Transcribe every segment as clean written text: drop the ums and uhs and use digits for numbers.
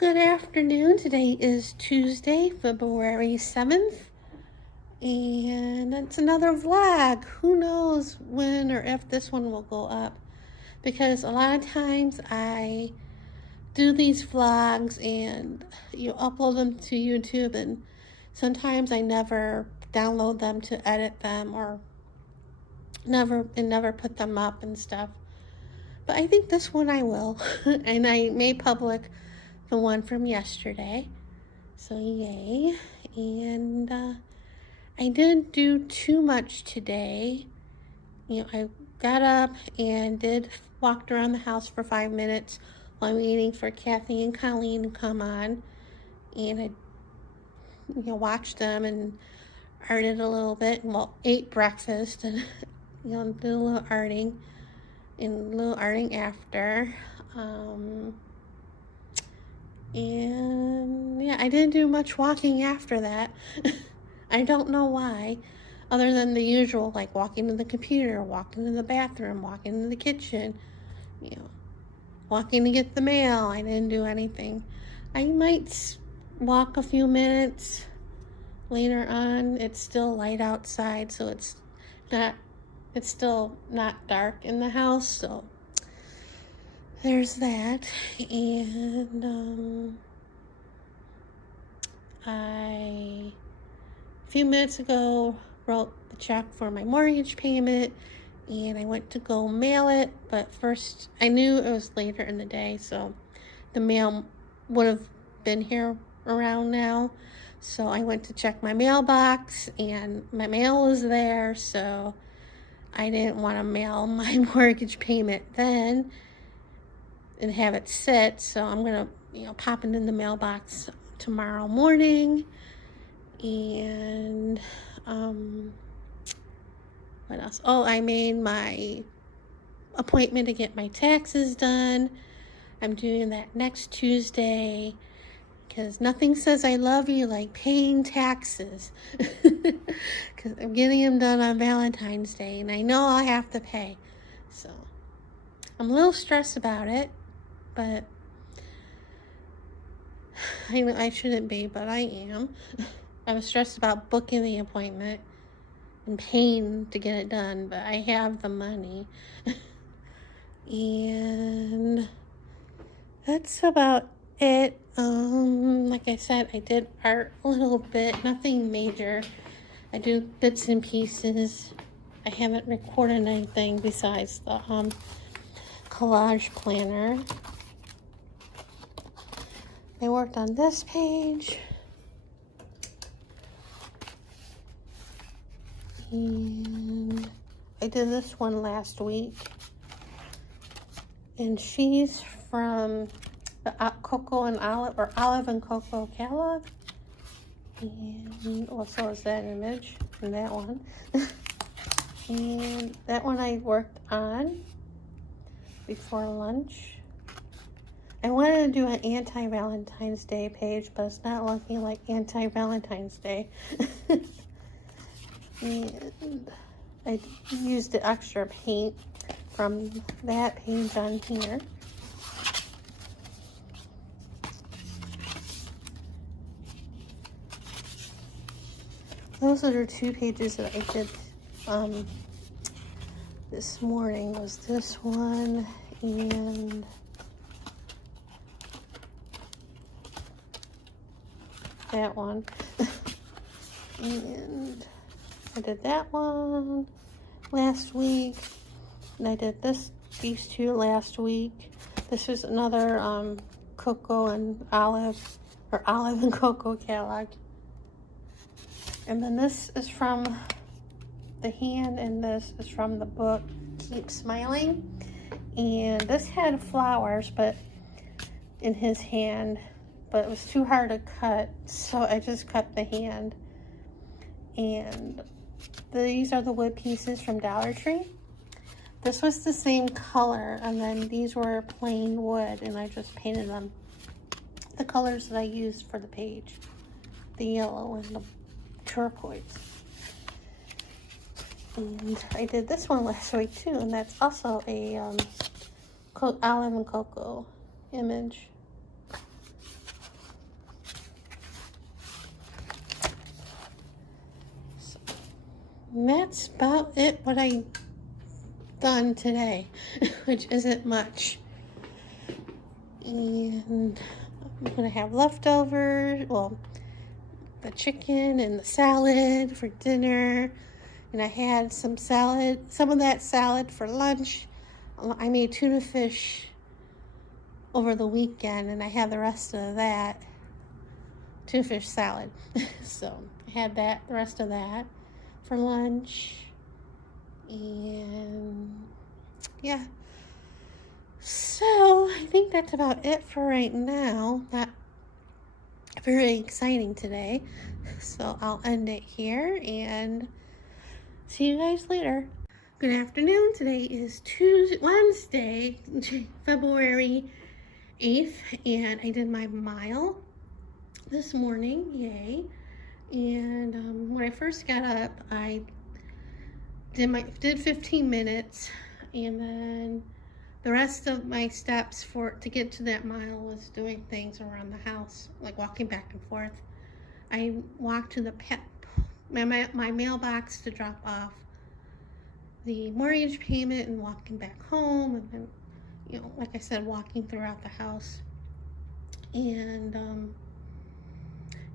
Good afternoon. Today is Tuesday, February 7th, and it's another vlog. Who knows when or if this one will go up, because a lot of times I do these vlogs and you upload them to YouTube, and sometimes I never download them to edit them or never put them up and stuff. But I think this one I will, and I made public the one from yesterday. So yay. And I didn't do too much today. I got up and walked around the house for 5 minutes while waiting for Kathy and Colleen to come on. And I watched them and arted a little bit, and ate breakfast and did a little arting after. And yeah, I didn't do much walking after that. I don't know why, other than the usual, like walking to the computer, walking to the bathroom, walking to the kitchen, walking to get the mail. I didn't do anything. I might walk a few minutes later on. It's still light outside, so it's still not dark in the house, so there's that. And a few minutes ago wrote the check for my mortgage payment, and I went to go mail it, but first I knew it was later in the day, so the mail would have been here around now. So I went to check my mailbox, and my mail was there, so I didn't want to mail my mortgage payment then and have it sit, so I'm gonna pop it in the mailbox tomorrow morning. And what else? Oh, I made my appointment to get my taxes done. I'm doing that next Tuesday, because nothing says I love you like paying taxes. Because I'm getting them done on Valentine's Day, and I know I'll have to pay, so I'm a little stressed about it, but I know I shouldn't be, but I am. I was stressed about booking the appointment and paying to get it done, but I have the money. And that's about it. Like I said, I did art a little bit, nothing major. I do bits and pieces. I haven't recorded anything besides the collage planner. I worked on this page. And I did this one last week. And she's from the Cocoa and Olive, or Olive and Cocoa catalog. And also is that image from that one. And that one I worked on before lunch. I wanted to do an anti-Valentine's Day page, but it's not looking like anti-Valentine's Day. And I used the extra paint from that page on here. Those are the two pages that I did this morning. Was this one and that one. And I did that one last week, and I did these two last week. This is another Cocoa and Olive, or Olive and Cocoa catalog. And then this is from the hand, and this is from the book Keep Smiling. And this had flowers, but in his hand, but it was too hard to cut, so I just cut the hand. And these are the wood pieces from Dollar Tree. This was the same color, and then these were plain wood, and I just painted them the colors that I used for the page, the yellow and the turquoise. And I did this one last week too, and that's also a Olive and Cocoa image. And that's about it, what I done today, which isn't much. And I'm gonna have leftovers, well, the chicken and the salad for dinner. And I had some of that salad for lunch. I made tuna fish over the weekend, and I had the rest of that tuna fish salad. So I had the rest of that for lunch. And yeah. So I think that's about it for right now. Not very exciting today. So I'll end it here and see you guys later. Good afternoon. Today is Wednesday, February 8th, and I did my mile this morning. Yay. And when I first got up, I did 15 minutes, and then the rest of my steps to get to that mile was doing things around the house, like walking back and forth. I walked to my mailbox to drop off the mortgage payment and walking back home, and then, you know, like I said, walking throughout the house. And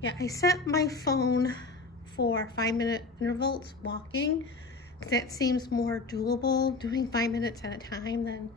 yeah, I set my phone for 5-minute intervals walking, because that seems more doable, doing 5 minutes at a time, than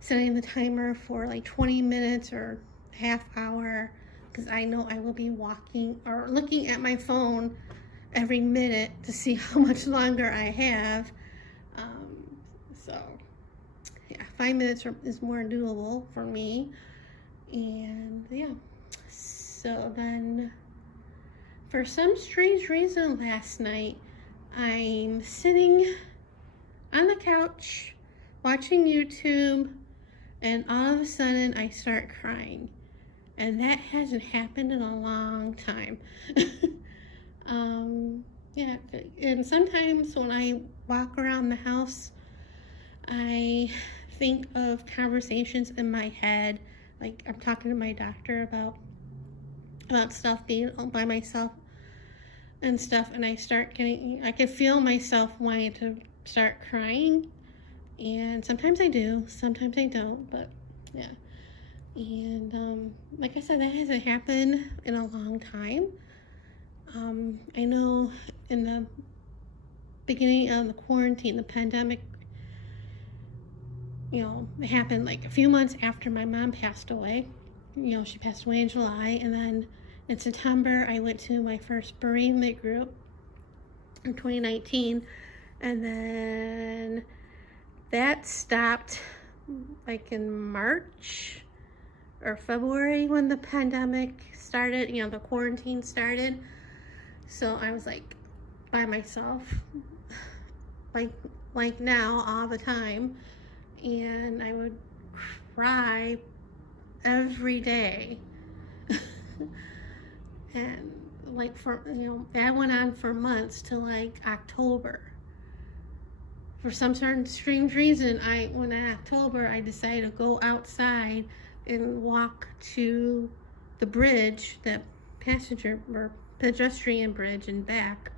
setting the timer for like 20 minutes or half hour, because I know I will be walking or looking at my phone every minute to see how much longer I have. So yeah, 5 minutes is more doable for me. And yeah, so then for some strange reason last night, I'm sitting on the couch watching YouTube, and all of a sudden I start crying. And that hasn't happened in a long time. Yeah, and sometimes when I walk around the house, I think of conversations in my head, like I'm talking to my doctor about stuff, being by myself and stuff, and I can feel myself wanting to start crying, and sometimes I do, sometimes I don't, but yeah. And like I said, that hasn't happened in a long time. I know in the beginning of the quarantine, the pandemic, you know, it happened like a few months after my mom passed away. You know, she passed away in July, and then in September, I went to my first bereavement group in 2019, and then that stopped like in March or February when the pandemic started, you know, the quarantine started. So I was like by myself, like now, all the time, and I would cry every day. And like, for, you know, that went on for months to like October. For some certain strange reason, when in October I decided to go outside and walk to the bridge, that pedestrian bridge, and back,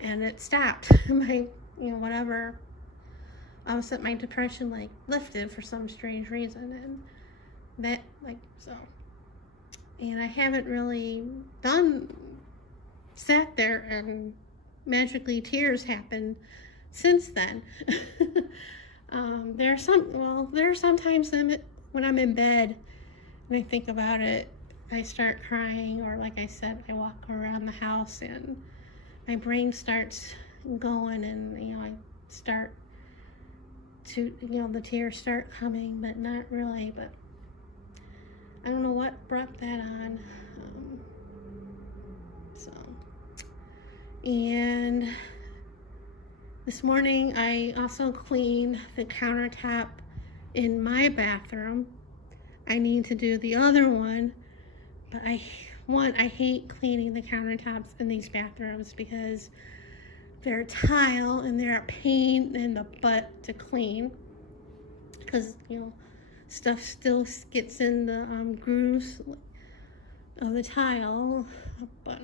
and it stopped. My, you know, whatever, all of a sudden my depression like lifted for some strange reason, and that, like, so, and I haven't really sat there and magically tears happened since then. There are some times when I'm in bed and I think about it, I start crying, or like I said, I walk around the house and my brain starts going, and, you know, I start to, you know, the tears start coming, but not really, but I don't know what brought that on. And this morning I also cleaned the countertop in my bathroom. I need to do the other one, but I hate cleaning the countertops in these bathrooms because they're tile and they're a pain in the butt to clean, because, you know, stuff still gets in the grooves of the tile. But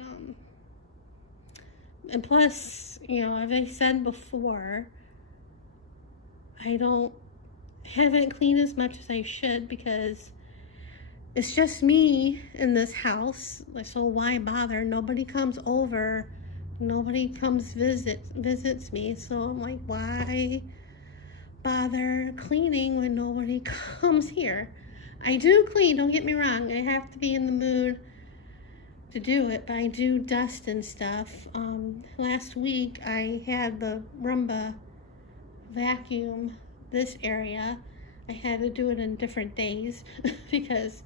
And plus, you know, as I said before, I haven't cleaned as much as I should because it's just me in this house. So why bother? Nobody comes over. Nobody comes visits me. So I'm like, why bother cleaning when nobody comes here? I do clean, don't get me wrong. I have to be in the mood to do it, but I do dust and stuff. Last week I had the Roomba vacuum this area. I had to do it in different days because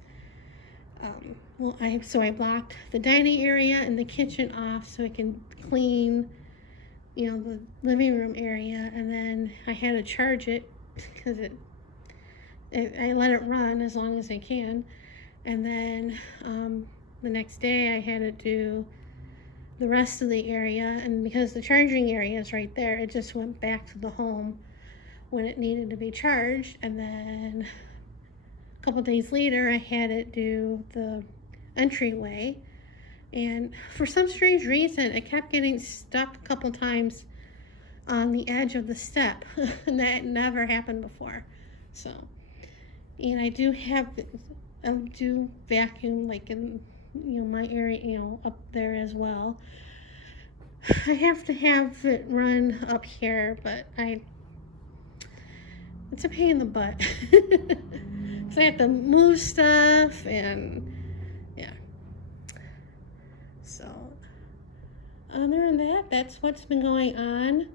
I blocked the dining area and the kitchen off so I can clean, you know, the living room area, and then I had to charge it because I let it run as long as I can, and then the next day I had to do the rest of the area, and because the charging area is right there, it just went back to the home when it needed to be charged. And then a couple days later I had it do the entryway, and for some strange reason it kept getting stuck a couple times on the edge of the step and that never happened before. So, and I do vacuum like in, you know, my area, you know, up there as well. I have to have it run up here, but it's a pain in the butt. So I have to move stuff, and yeah. So other than that, that's what's been going on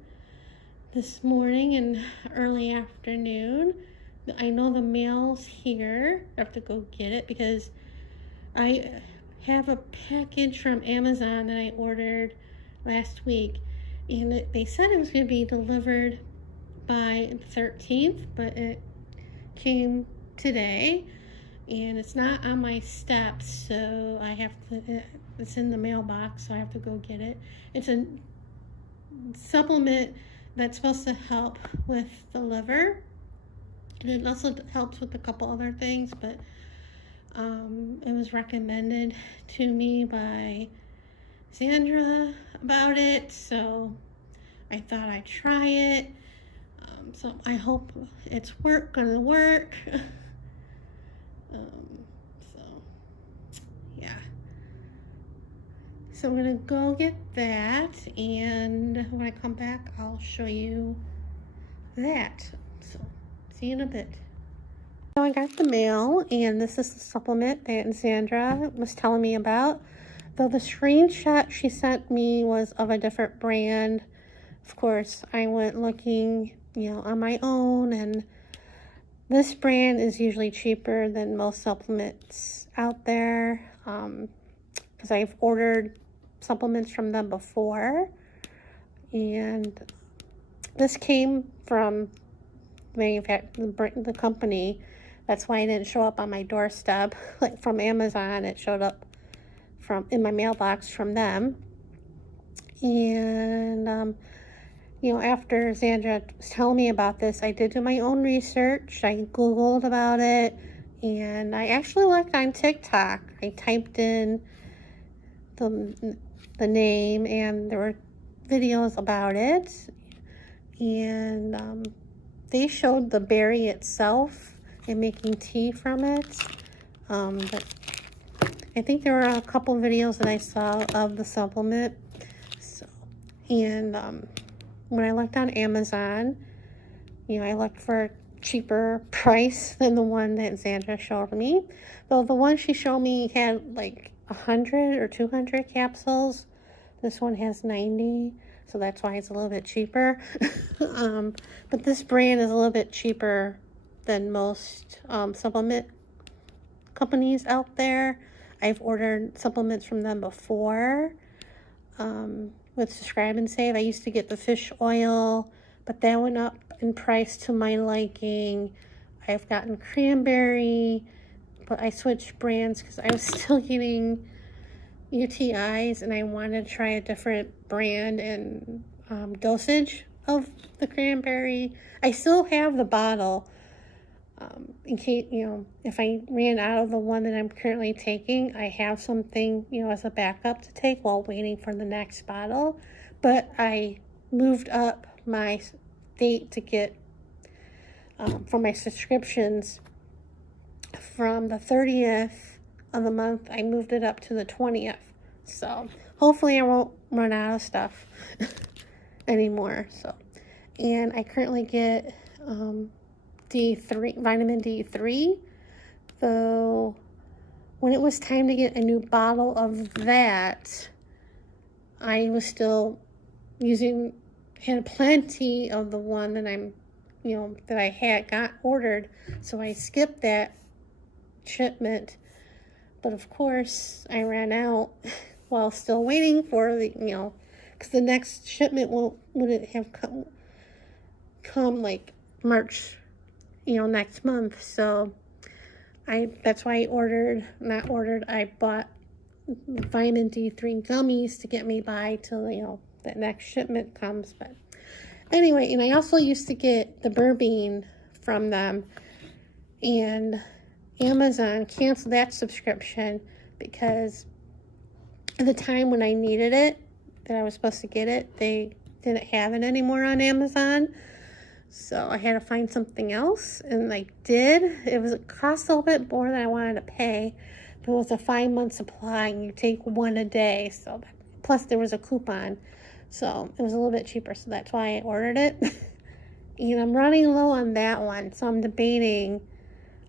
this morning and early afternoon. I know the mail's here. I have to go get it because I have a package from Amazon that I ordered last week, and they said it was going to be delivered by the 13th, but it came today, and it's not on my steps, so I have to, it's in the mailbox, so I have to go get it. It's a supplement that's supposed to help with the liver, and it also helps with a couple other things, but it was recommended to me by Sandra about it, so I thought I'd try it. So I hope it's gonna work. So yeah. So I'm gonna go get that, and when I come back, I'll show you that. So see you in a bit. So I got the mail, and this is the supplement that Sandra was telling me about. Though the screenshot she sent me was of a different brand. Of course, I went looking, you know, on my own, and this brand is usually cheaper than most supplements out there, because I've ordered supplements from them before, and this came from the company. That's why it didn't show up on my doorstep like from Amazon. It showed up in my mailbox from them. And you know, after Sandra was telling me about this, I did do my own research. I Googled about it, and I actually looked on TikTok. I typed in the name, and there were videos about it, and they showed the berry itself and making tea from it. But I think there were a couple videos that I saw of the supplement. So, and when I looked on Amazon, you know, I looked for a cheaper price than the one that Sandra showed me. Though the one she showed me had like 100 or 200 capsules. This one has 90, so that's why it's a little bit cheaper. But this brand is a little bit cheaper than most supplement companies out there. I've ordered supplements from them before. With Subscribe and Save, I used to get the fish oil, but that went up in price to my liking. I've gotten cranberry, but I switched brands because I was still getting UTIs, and I wanted to try a different brand and dosage of the cranberry. I still have the bottle, In case, you know, if I ran out of the one that I'm currently taking, I have something, you know, as a backup to take while waiting for the next bottle. But I moved up my date to get for my subscriptions from the 30th of the month. I moved it up to the 20th. So hopefully I won't run out of stuff anymore. So, and I currently get D3, vitamin D3. So when it was time to get a new bottle of that, I was still had plenty of the one that I'm, you know, that I had got ordered. So I skipped that shipment. But of course, I ran out while still waiting for the, you know, because the next shipment wouldn't have come like March, you know, next month. So that's why I bought vitamin D3 gummies to get me by till, you know, the next shipment comes. But anyway, and I also used to get the Burbean from them, and Amazon canceled that subscription because at the time when I needed it, that I was supposed to get it, they didn't have it anymore on Amazon. So I had to find something else, and I did. It cost a little bit more than I wanted to pay, but it was a 5-month supply, and you take one a day. So plus there was a coupon, so it was a little bit cheaper. So that's why I ordered it. And I'm running low on that one, so I'm debating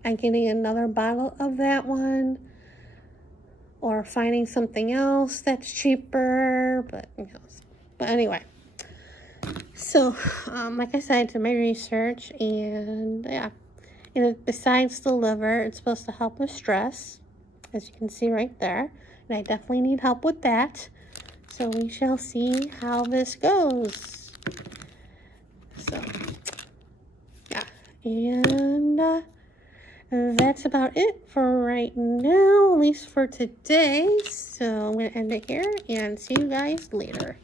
on getting another bottle of that one or finding something else that's cheaper. But you know, but anyway. So, like I said, I did my research, and yeah, besides the liver, it's supposed to help with stress, as you can see right there, and I definitely need help with that. So we shall see how this goes. So, yeah, and that's about it for right now, at least for today. So I'm going to end it here and see you guys later.